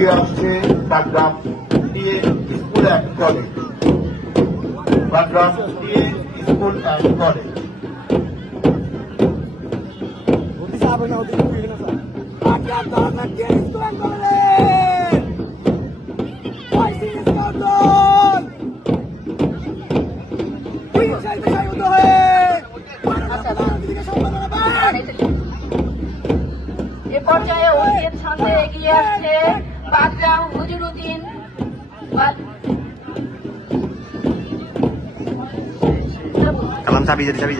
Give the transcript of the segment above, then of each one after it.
এগিয়ে আসছে Patgram TA school and college. Patgram TA school and college. এ পর্যায়ে অতীত ছন্দে এগিয়ে আসছে পাটগ্রাম হুজুরউদ্দিন কালাম চাবি দে চাবি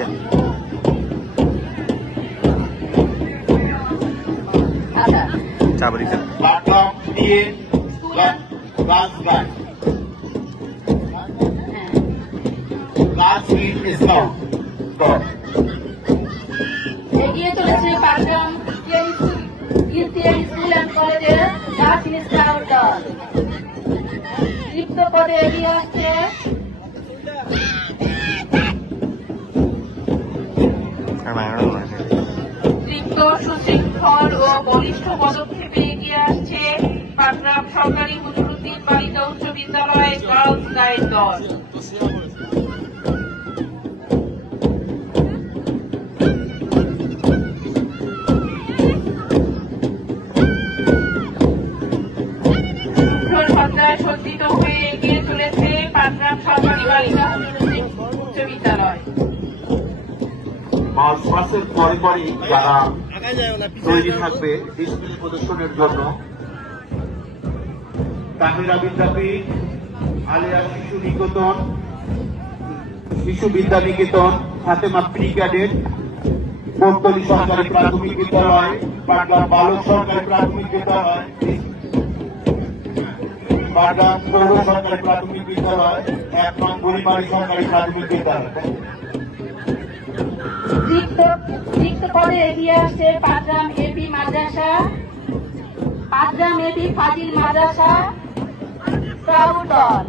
দিতে পাটগ্রাম টিএ ক্লাস 9 ক্লাস 8 ইসলাম। এগিয়ে চলেছে পাটগ্রাম স্কুল অ্যান্ড কলেজের জাতীয় স্কাউট দল। তৃপ্ত পদে এগিয়ে আসছে তৃপ্ত সুশৃঙ্খল ও বলিষ্ঠ পদক্ষেপে এগিয়ে আসছে পাটগ্রাম সরকারি হুজুরউদ্দিন বালিকা উচ্চ বিদ্যালয় গার্লস গাইড দল। সজ্জিত হয়ে এগিয়ে চলেছে পাটগ্রাম সরকারি বালিকা উচ্চ বিদ্যালয়। মার্চ মাসের পরে পরই যারা তৈরি থাকবে ডিসপ্লে প্রদর্শনের জন্য তাহিরা বিদ্যাপীঠ, আলিয়া শিশু নিকেতন, শিশু বিদ্যা নিকেতন, ফাতেমা প্রি ক্যাডেট, কোটতলী সরকারি প্রাথমিক বিদ্যালয়, পাটগ্রাম বালক সরকারি প্রাথমিক বিদ্যালয়, পাটগ্রাম পৌর সরকারি প্রাথমিক বিদ্যালয়, 1 নং বুড়িমারি সরকারি প্রাথমিক বিদ্যালয়। তৃপ্ত পদে এগিয়ে আসছে পাটগ্রাম এপি মাদ্রাসা, পাটগ্রাম এপি ফাজিল মাদ্রাসা স্কাউট দল।